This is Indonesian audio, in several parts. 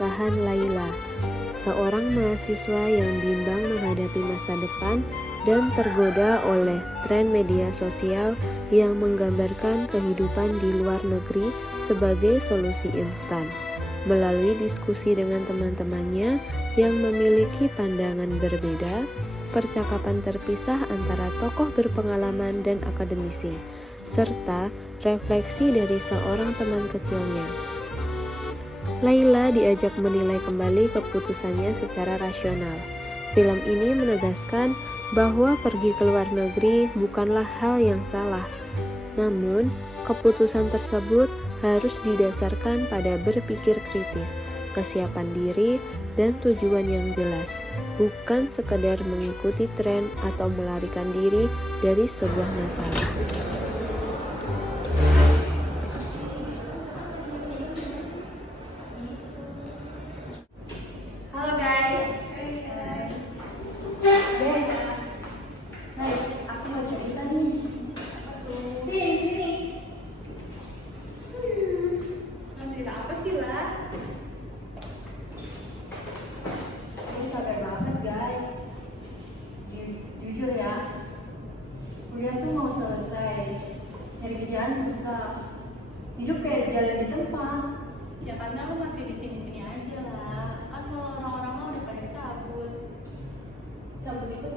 keresahan Laila, seorang mahasiswa yang bimbang menghadapi masa depan dan tergoda oleh tren media sosial yang menggambarkan kehidupan di luar negeri sebagai solusi instan. Melalui diskusi dengan teman-temannya yang memiliki pandangan berbeda, percakapan terpisah antara tokoh berpengalaman dan akademisi, serta refleksi dari seorang teman kecilnya, Laila diajak menilai kembali keputusannya secara rasional. Film ini menegaskan bahwa pergi ke luar negeri bukanlah hal yang salah, namun keputusan tersebut harus didasarkan pada berpikir kritis, kesiapan diri, dan tujuan yang jelas, bukan sekedar mengikuti tren atau melarikan diri dari sebuah masalah. Halo guys. Guys, aku mau cerita nih. Sini. Mau cerita apa sih lah? Aku capek banget guys. Jujur ya, kuliah tuh mau selesai, nyari kerjaan susah, hidup kayak jalan di tempat. Ya karena lu masih di sini-sini aja lah. Kan kalau orang-orang mah udah pada cabut. Cabut itu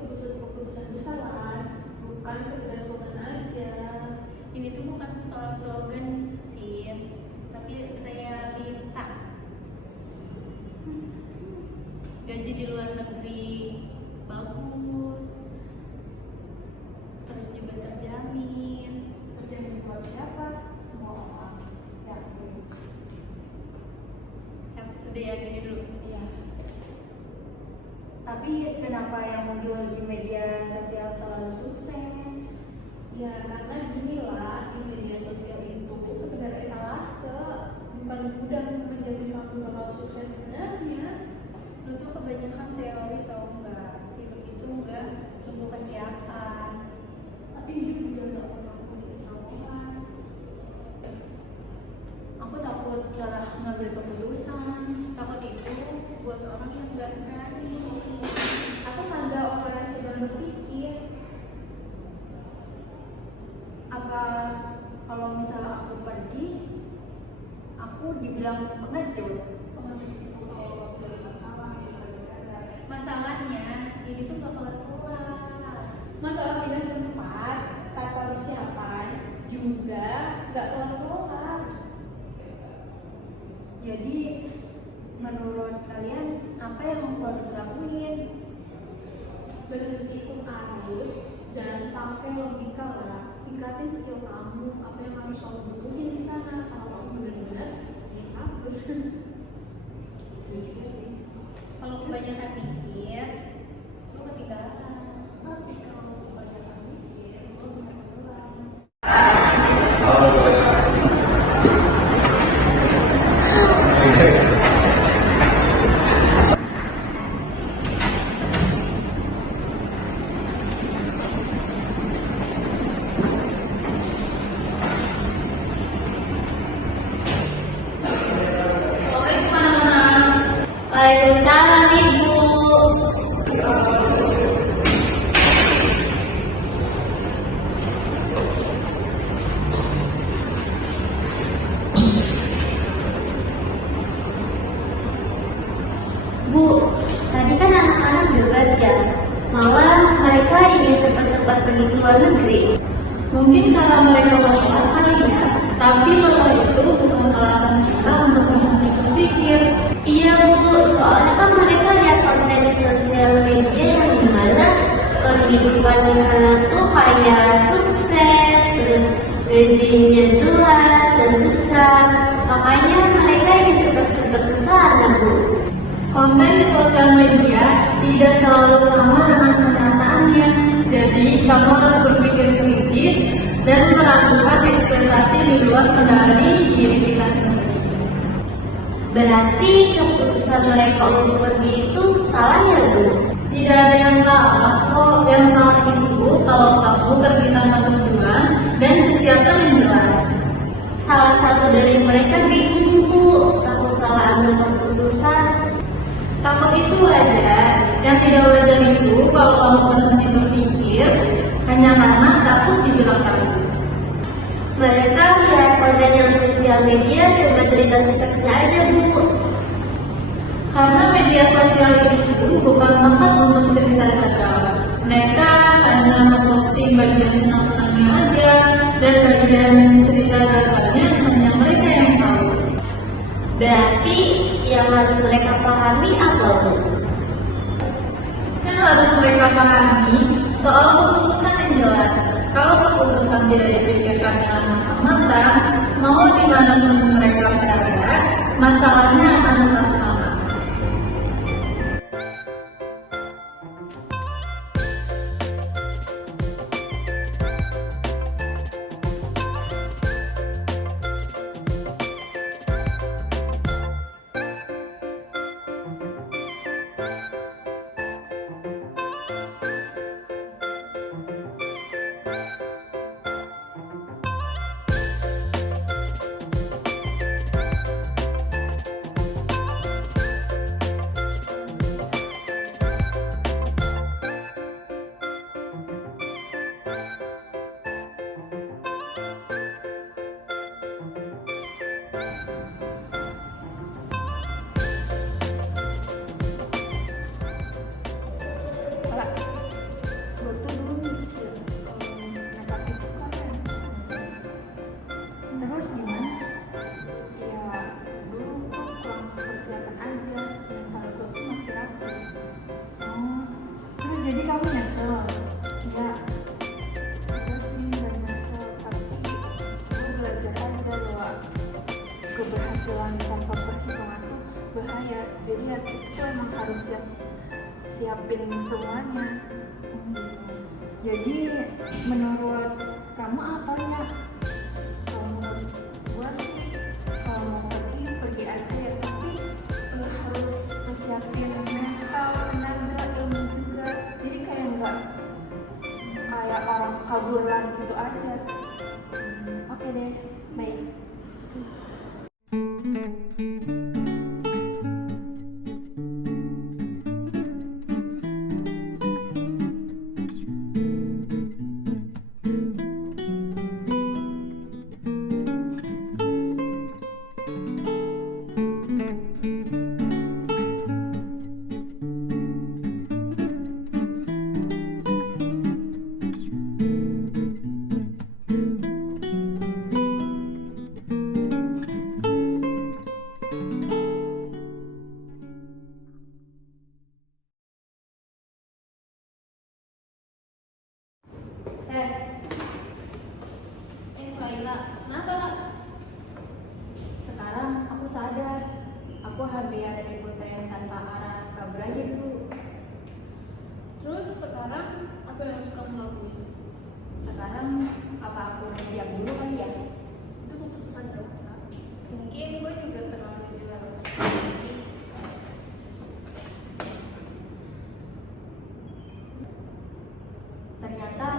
keputusan besar kan, bukan sekedar slogan aja. Ini tuh bukan soal slogan sih, tapi realita. Gaji di luar negeri bagus, terus juga terjamin. Terjamin buat siapa? Semua orang. Yakin. Udah ya gini dulu. Iya. Tapi kenapa yang muncul di media sosial selalu sukses? Ya karena gini lah, di media sosial itu sekedar etalase, bukan gudang menjamin kamu bakal sukses sebenarnya. Lu tuh kebanyakan teori tau enggak? Hidup itu enggak tunggu kesiapan. Tapi hidup juga gak pernah punya kecerobohan. Aku takut salah ngambil keputusan. Takut itu buat orang yang enggak berani. Aku ada orang yang sedang berpikir, apa kalau misalnya aku pergi, aku dibilang pengecut. Masalahnya ini tuh gak kelar-kelar. Masalah pindah tempat tanpa persiapan juga gak kelar-kelar. Jadi menurut kalian apa yang aku harus lakuin? Berhenti ikut arus dan pakai logika lah. Tingkatin skill kamu, apa yang harus kamu butuhin di sana. Kalau kamu benar-benar ya kabur. Itu juga sih. Kalau kebanyakan mikir, lu ketinggalan. Tapi kalau kebanyakan mikir, lo bisa keluar. Waalaikumsalam Ibu. Bu, tadi kan anak-anak debat ya, malah mereka ingin cepat-cepat pergi ke luar negeri. Mungkin karena mereka masih kali ya, tapi kalau itu bukan alasan kita untuk berhenti berpikir. Iya Bu, soalnya kan mereka lihat konten di sosial media yang dimana kehidupan di sana tuh kayak sukses, terus gajinya jelas dan besar. Makanya mereka ingin cepat-cepat ke sana Bu. Konten di sosial media tidak selalu sama dengan kenyataannya. Jadi kamu harus berpikir kritis dan melakukan ekspektasi di luar kendali diri kita sendiri. Berarti keputusan mereka untuk pergi itu salah ya Bu? Tidak ada yang salah kok. Yang salah itu kalau kamu pergi tanpa tujuan dan kesiapan yang jelas. Salah satu dari mereka bingung Bu, takut salah ambil keputusan itu aja. Yang tidak wajar itu kalau kamu berhenti berpikir hanya karena takut dibilang ragu. Mereka lihat konten yang di sosial media cuma cerita suksesnya aja, Bu. Karena media sosial itu bukan tempat untuk cerita gagal. Mereka hanya memposting bagian senang-senangnya aja, dan bagian cerita gagalnya hanya mereka yang tahu. Berarti yang harus mereka pahami apa, Bu? Yang harus mereka pahami soal keputusan yang jelas. Kalau keputusan tidak dipikirkan dengan matang-matang, mau dimanapun mereka berada, masalahnya akan tetap sama. Gue tuh dulu mikir kalau makeup itu keren. Terus gimana? Ya dulu tuh kurang persiapan aja, mental gue tuh masih ragu. Terus jadi kamu nyesel? Ya, gue sih gak nyesel, tapi gue belajar aja bahwa keberhasilan tanpa perhitungan tuh bahaya. Jadi ya kita tuh emang harus siapin semuanya. Jadi menurut kamu apa ya? Kalau menurut gue sih kalau mau pergi aja ya, tapi harus persiapin mental, tenaga, ilmu juga. Jadi kayak nggak kayak orang kaburan gitu aja. Oke deh, baik. Laila, kenapa? Sekarang aku sadar, aku hampir ikut tren tanpa arah, kabur aja dulu. Terus sekarang apa yang harus kamu lakuin? Sekarang apa aku siap dulu kali ya? Itu keputusan dewasa. Mungkin gue juga terlalu dewasa. Ternyata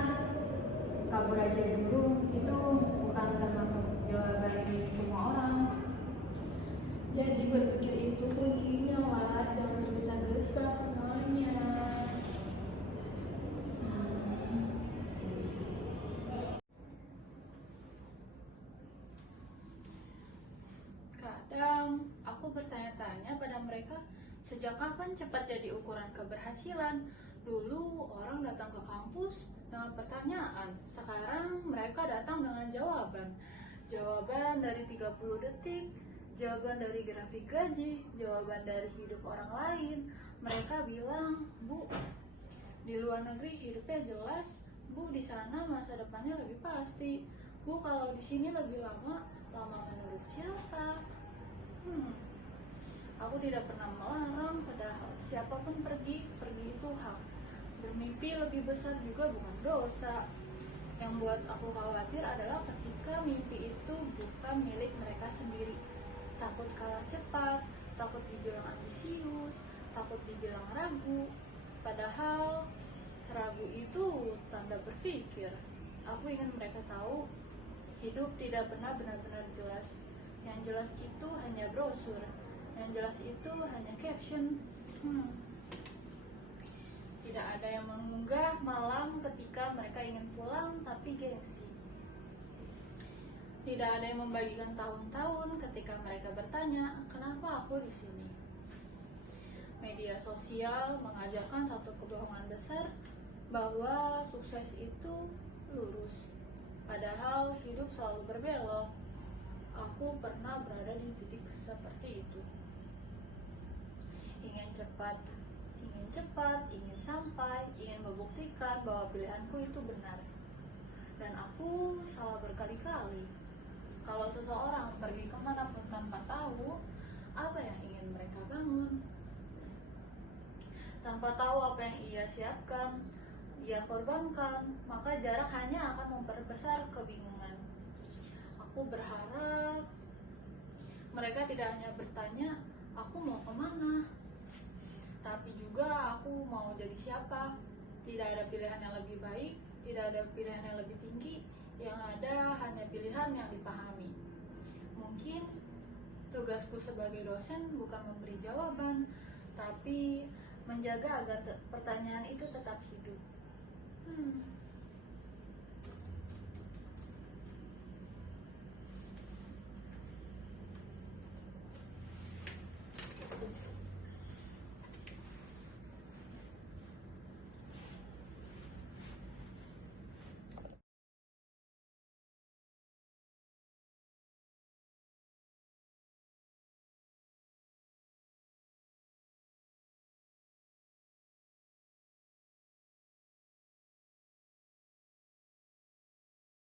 kabur aja dulu itu bukan termasuk jawaban semua orang. Jadi berpikir itu kuncinya lah, jangan tergesa-gesa semuanya. Kadang aku bertanya-tanya pada mereka, sejak kapan cepat jadi ukuran keberhasilan? Dulu orang datang ke kampus dengan pertanyaan, sekarang mereka datang dengan jawaban. Jawaban dari 30 detik, jawaban dari grafik gaji, jawaban dari hidup orang lain. Mereka bilang, Bu, di luar negeri hidupnya jelas, Bu, di sana masa depannya lebih pasti. Bu, kalau di sini lebih lama, lama menurut siapa? Aku tidak pernah melarang, padahal siapapun pergi itu hak. Bermimpi lebih besar juga bukan dosa. Yang buat aku khawatir adalah ketika mimpi itu bukan milik mereka sendiri. Takut kalah cepat, takut dibilang ambisius, takut dibilang ragu. Padahal ragu itu tanda berpikir. Aku ingin mereka tahu, hidup tidak pernah benar-benar jelas. Yang jelas itu hanya brosur, yang jelas itu hanya caption. Tidak ada yang mengunggah malam ketika mereka ingin pulang tapi gengsi. Tidak ada yang membagikan tahun-tahun ketika mereka bertanya, kenapa aku di sini? Media sosial mengajarkan satu kebohongan besar bahwa sukses itu lurus. Padahal hidup selalu berbelok. Aku pernah berada di titik seperti itu. Ingin cepat, ingin sampai, ingin membuktikan bahwa pilihanku itu benar. Dan aku salah berkali-kali. Kalau seseorang pergi kemanapun tanpa tahu apa yang ingin mereka bangun, tanpa tahu apa yang ia siapkan, ia korbankan, maka jarak hanya akan memperbesar kebingungan. Aku berharap mereka tidak hanya bertanya, aku mau kemana, tapi juga aku mau jadi siapa. Tidak ada pilihan yang lebih baik, tidak ada pilihan yang lebih tinggi, yang ada hanya pilihan yang dipahami. Mungkin tugasku sebagai dosen bukan memberi jawaban, tapi menjaga agar pertanyaan itu tetap hidup.